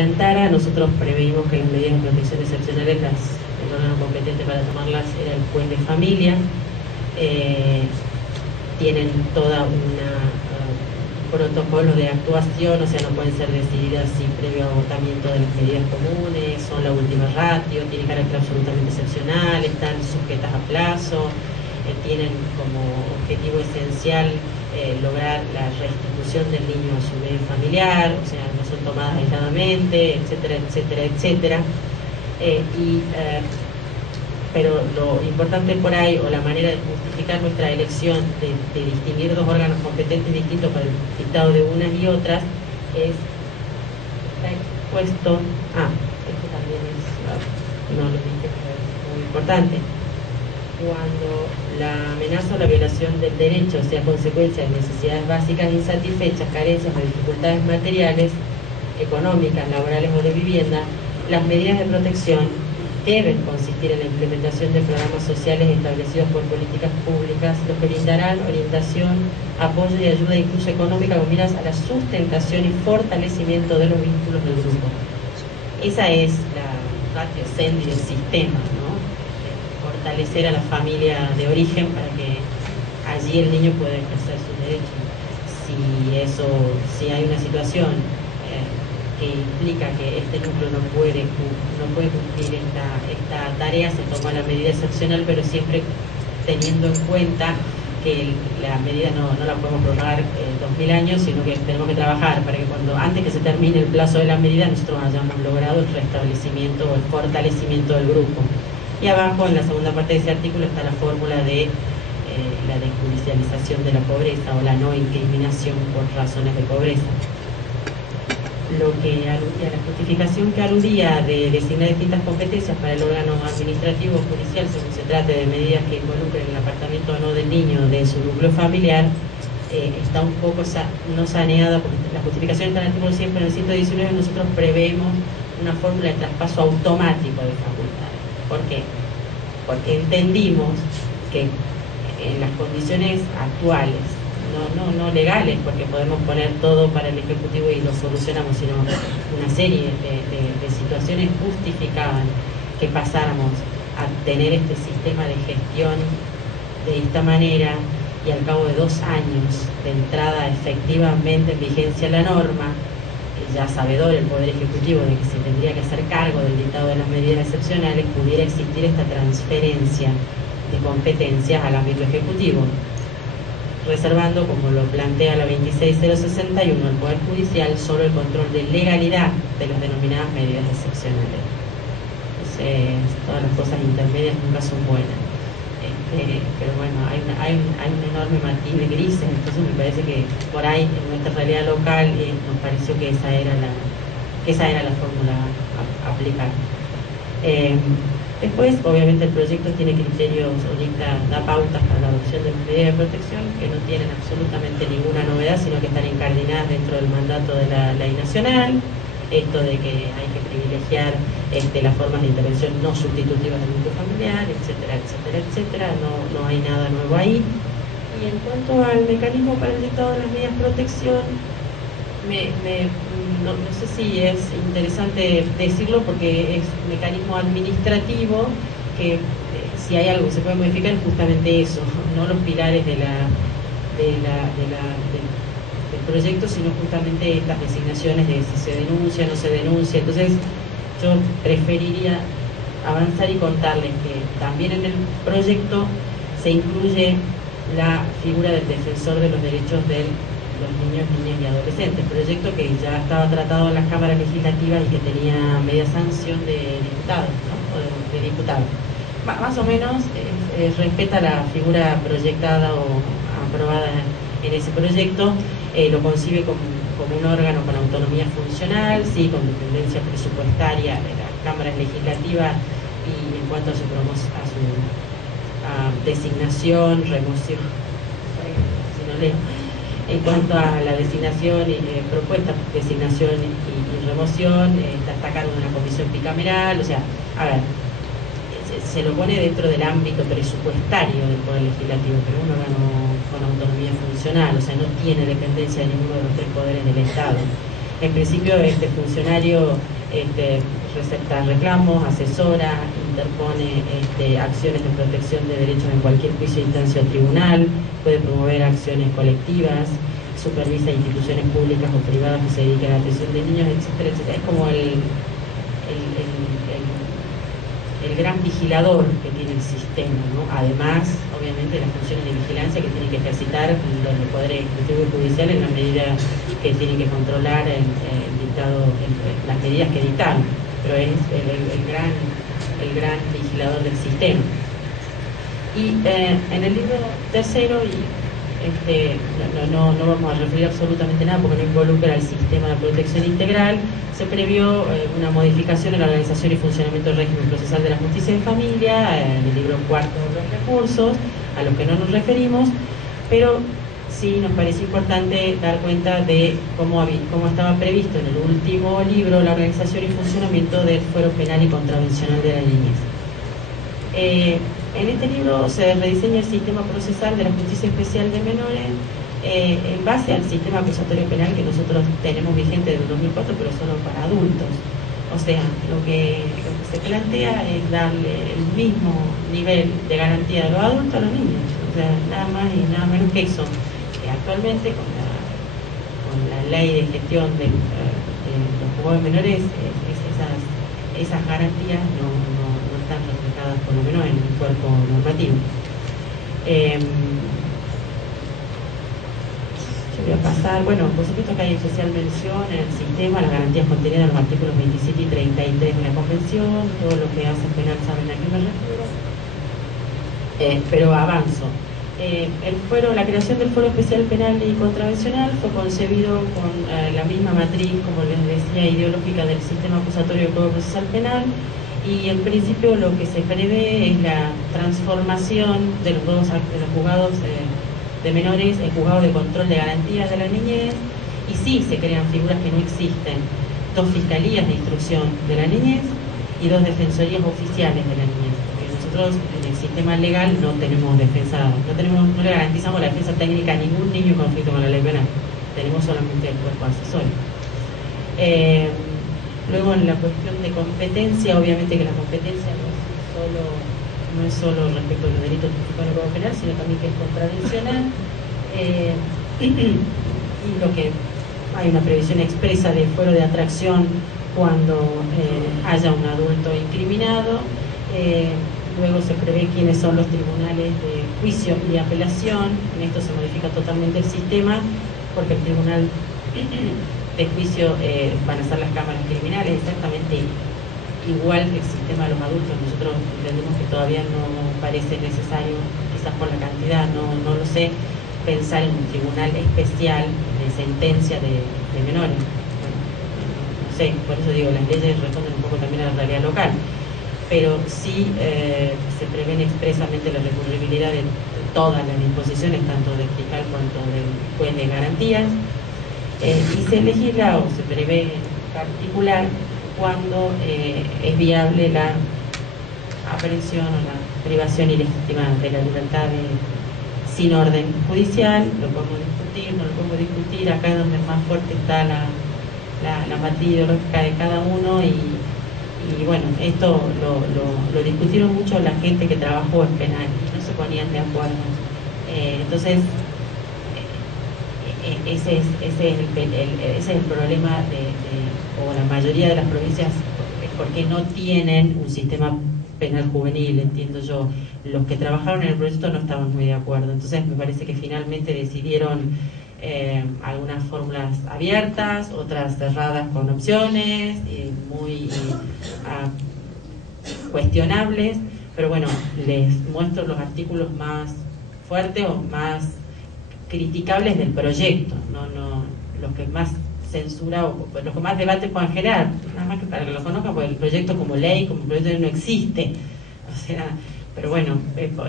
adelantara, nosotros preveímos que las medidas de protección excepcionales, el órgano competente para tomarlas era el juez de familia. Tienen toda una protocolo de actuación, o sea, no pueden ser decididas sin previo agotamiento de las medidas comunes, son la última ratio, tienen carácter absolutamente excepcional, están sujetas a plazo, tienen como objetivo esencial lograr la restitución del niño a su medio familiar, o sea, no son tomadas aisladamente, etcétera, etcétera, etcétera. Pero lo importante por ahí, o la manera de justificar nuestra elección de distinguir dos órganos competentes distintos para el dictado de unas y otras, es está expuesto, esto también es, no lo dije, pero es muy importante. Cuando la amenaza o la violación del derecho sea consecuencia de necesidades básicas insatisfechas, carencias o dificultades materiales, económicas, laborales o de vivienda, las medidas de protección deben consistir en la implementación de programas sociales establecidos por políticas públicas, los que brindarán orientación, apoyo y ayuda incluso económica con miras a la sustentación y fortalecimiento de los vínculos del grupo. Esa es la ratio sendi del sistema, ¿no? Fortalecer a la familia de origen para que allí el niño pueda ejercer sus derechos. Si hay una situación que implica que este núcleo no puede cumplir esta tarea, se toma la medida excepcional, pero siempre teniendo en cuenta que la medida no la podemos prorrogar 2000 años, sino que tenemos que trabajar para que antes que se termine el plazo de la medida, nosotros hayamos logrado el restablecimiento o el fortalecimiento del grupo. Y abajo, en la segunda parte de ese artículo, está la fórmula de la desjudicialización de la pobreza o la no incriminación por razones de pobreza. Lo que aludía, la justificación que aludía de designar distintas competencias para el órgano administrativo o judicial según se trate de medidas que involucren el apartamiento o no del niño de su núcleo familiar, está un poco no saneada, porque la justificación está en el artículo 100, pero en el 119 nosotros preveemos una fórmula de traspaso automático de facultades. ¿Por qué? Porque entendimos que en las condiciones actuales, no legales, porque podemos poner todo para el Ejecutivo y lo solucionamos, sino una serie de situaciones justificaban que pasáramos a tener este sistema de gestión de esta manera, y al cabo de 2 años de entrada efectivamente en vigencia la norma, ya sabedor el Poder Ejecutivo de que se tendría que hacer cargo del dictado de las medidas excepcionales, pudiera existir esta transferencia de competencias al ámbito ejecutivo, reservando, como lo plantea la 26061, al Poder Judicial solo el control de legalidad de las denominadas medidas excepcionales. Entonces, todas las cosas intermedias nunca son buenas. Pero bueno, hay un enorme matiz de grises, entonces me parece que por ahí, en nuestra realidad local, nos pareció que esa era la fórmula a aplicar. Después, obviamente, el proyecto tiene criterios, da pautas para la adopción de medidas de protección que no tienen absolutamente ninguna novedad, sino que están incardinadas dentro del mandato de la ley nacional. Esto de que hay que privilegiar las formas de intervención no sustitutivas del núcleo familiar, etcétera, etcétera, etcétera. No hay nada nuevo ahí. Y en cuanto al mecanismo para el dictado de las medidas de protección, no sé si es interesante decirlo, porque es un mecanismo administrativo que si hay algo que se puede modificar es justamente eso, no los pilares del proyecto, sino justamente estas designaciones de si se denuncia, no se denuncia. Entonces yo preferiría avanzar y contarles que también en el proyecto se incluye la figura del defensor de los derechos de los niños, niñas y adolescentes, proyecto que ya estaba tratado en las cámaras legislativas y que tenía media sanción de diputados, ¿no? O de diputados. Más o menos respeta la figura proyectada o aprobada en ese proyecto, lo concibe como un órgano con autonomía funcional, sí, con dependencia presupuestaria de las cámaras legislativas, y en cuanto a su designación, remoción, si no leo, en cuanto a la designación y propuesta, designación y remoción, está a cargo de una comisión bicameral. O sea, a ver, se lo pone dentro del ámbito presupuestario del Poder Legislativo, pero un órgano con autonomía funcional, o sea, no tiene dependencia de ninguno de los 3 poderes del Estado. En principio, este funcionario recepta reclamos, asesora, interpone acciones de protección de derechos en cualquier juicio, instancia o tribunal, puede promover acciones colectivas, supervisa instituciones públicas o privadas que se dediquen a la atención de niños, etcétera, etcétera. Es como el gran vigilador que tiene el sistema, ¿no? Además, obviamente, las funciones de vigilancia que tiene que ejercitar los poderes ejecutivo y judicial en la medida que tienen que controlar las medidas que dictan, pero es el gran vigilador del sistema. Y en el libro tercero, no vamos a referir absolutamente nada porque no involucra el sistema de protección integral, se previó una modificación en la organización y funcionamiento del régimen procesal de la justicia de familia, en el libro cuarto de los recursos, a los que no nos referimos, pero sí nos parece importante dar cuenta de cómo estaba previsto en el último libro la organización y funcionamiento del fuero penal y contravencional de la niñez. En este libro se rediseña el sistema procesal de la justicia especial de menores en base al sistema acusatorio penal que nosotros tenemos vigente desde el 2004, pero solo para adultos. O sea, lo que se plantea es darle el mismo nivel de garantía de los adultos a los niños. O sea, nada más y nada menos que eso. Actualmente, con la ley de gestión de los juzgados menores, esas garantías no están reflejadas, por lo menos en el cuerpo normativo. Yo voy a pasar, bueno, por supuesto que hay especial mención en el sistema, las garantías contenidas en los artículos 27 y 33 de la Convención, todo lo que hace penal saben a qué me refiero, pero avanzo. La creación del Fuero Especial Penal y Contravencional fue concebido con la misma matriz, como les decía, ideológica del sistema acusatorio del Código Procesal Penal, y en principio lo que se prevé es la transformación de los juzgados de menores en juzgados de control de garantías de la niñez, y sí se crean figuras que no existen: 2 fiscalías de instrucción de la niñez y 2 defensorías oficiales de la niñez. Nosotros en el sistema legal no tenemos no le garantizamos la defensa técnica a ningún niño en conflicto con la ley penal, tenemos solamente el cuerpo asesorio. Luego, en la cuestión de competencia, obviamente que la competencia no es solo respecto a los delitos tipificados en el Código Penal, sino también que es contravencional, y lo que hay una previsión expresa de fuero de atracción cuando haya un adulto incriminado. Luego se prevé quiénes son los tribunales de juicio y de apelación. En esto se modifica totalmente el sistema, porque el tribunal de juicio van a ser las cámaras criminales, exactamente igual que el sistema de los adultos. Nosotros entendemos que todavía no parece necesario, quizás por la cantidad, no lo sé, pensar en un tribunal especial de sentencia de menores. Bueno, no sé, por eso digo, las leyes responden un poco también a la realidad local, pero sí se prevén expresamente la recurribilidad de todas las disposiciones, tanto del fiscal cuanto del juez de garantías, y se legisla o se prevé en particular cuando es viable la aprehensión o la privación ilegítima de la libertad sin orden judicial. Lo podemos discutir, no lo podemos discutir, acá es donde más fuerte está la matriz ideológica de cada uno, y bueno, esto lo discutieron mucho la gente que trabajó en penal y no se ponían de acuerdo. Entonces, ese es el problema o la mayoría de las provincias, es porque no tienen un sistema penal juvenil, entiendo yo. Los que trabajaron en el proyecto no estaban muy de acuerdo, entonces me parece que finalmente decidieron algunas fórmulas abiertas, otras cerradas con opciones muy cuestionables, pero bueno, les muestro los artículos más fuertes o más criticables del proyecto, no los que más censura o los que más debate puedan generar, nada más que para que lo conozcan, porque el proyecto como ley, como proyecto no existe, o sea, pero bueno,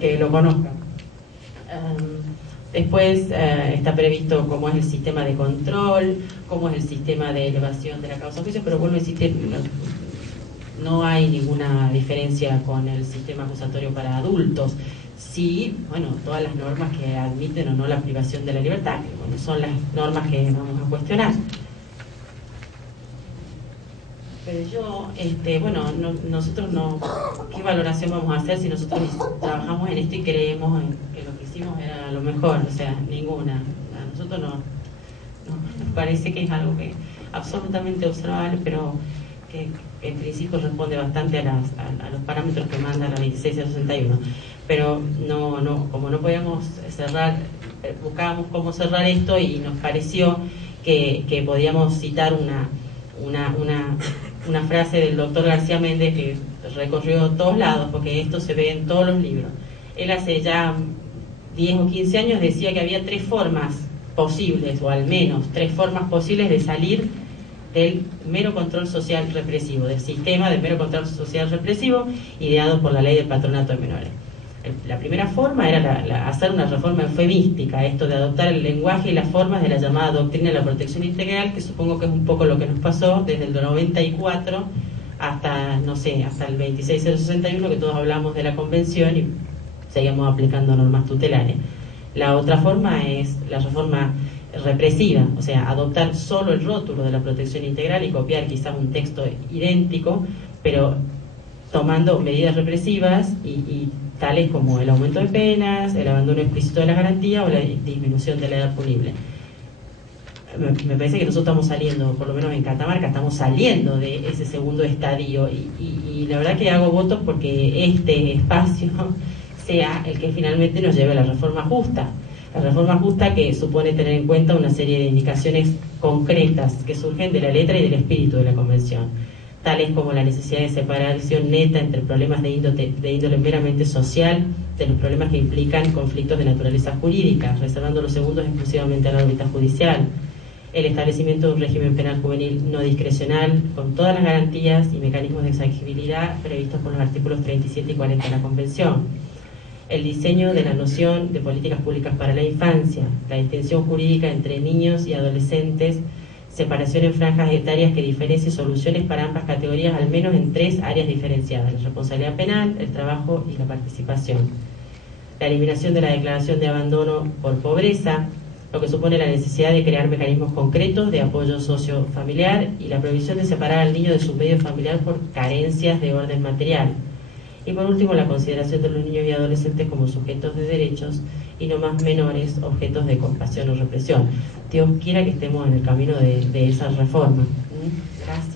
que lo conozcan. Después está previsto cómo es el sistema de control, cómo es el sistema de elevación de la causa a juicio, pero vuelvo a insistir, no hay ninguna diferencia con el sistema acusatorio para adultos. Sí, bueno, todas las normas que admiten o no la privación de la libertad, que bueno, son las normas que vamos a cuestionar. Pero yo, bueno, nosotros no, ¿qué valoración vamos a hacer si nosotros trabajamos en esto y creemos en que lo que hicimos era lo mejor? O sea, ninguna. A nosotros nos parece que es algo que absolutamente observable, pero que en principio responde bastante a los parámetros que manda la 26061. Pero como no podíamos cerrar, buscábamos cómo cerrar esto y nos pareció que podíamos citar una frase del doctor García Méndez que recorrió todos lados, porque esto se ve en todos los libros. Él hace ya 10 o 15 años decía que había 3 formas posibles, o al menos 3 formas posibles de salir del mero control social represivo, del sistema de mero control social represivo ideado por la ley del patronato de menores. La primera forma era hacer una reforma eufemística, esto de adoptar el lenguaje y las formas de la llamada doctrina de la protección integral, que supongo que es un poco lo que nos pasó desde el 94 hasta, no sé, hasta el 26061, que todos hablamos de la convención y seguíamos aplicando normas tutelares. La otra forma es la reforma represiva, o sea, adoptar solo el rótulo de la protección integral y copiar quizás un texto idéntico, pero tomando medidas represivas y tales como el aumento de penas, el abandono explícito de la garantía o la disminución de la edad punible. Me parece que nosotros estamos saliendo, por lo menos en Catamarca, estamos saliendo de ese segundo estadio y la verdad que hago votos porque este espacio sea el que finalmente nos lleve a la reforma justa. La reforma justa que supone tener en cuenta una serie de indicaciones concretas que surgen de la letra y del espíritu de la Convención, tales como la necesidad de separación neta entre problemas de índole meramente social de los problemas que implican conflictos de naturaleza jurídica, reservando los segundos exclusivamente a la órbita judicial, el establecimiento de un régimen penal juvenil no discrecional, con todas las garantías y mecanismos de exigibilidad previstos por los artículos 37 y 40 de la Convención, el diseño de la noción de políticas públicas para la infancia, la distinción jurídica entre niños y adolescentes, separación en franjas etarias que diferencie soluciones para ambas categorías, al menos en 3 áreas diferenciadas: la responsabilidad penal, el trabajo y la participación. La eliminación de la declaración de abandono por pobreza, lo que supone la necesidad de crear mecanismos concretos de apoyo sociofamiliar y la prohibición de separar al niño de su medio familiar por carencias de orden material. Y por último, la consideración de los niños y adolescentes como sujetos de derechos y no más menores objetos de compasión o represión. Dios quiera que estemos en el camino de esa reforma. Gracias.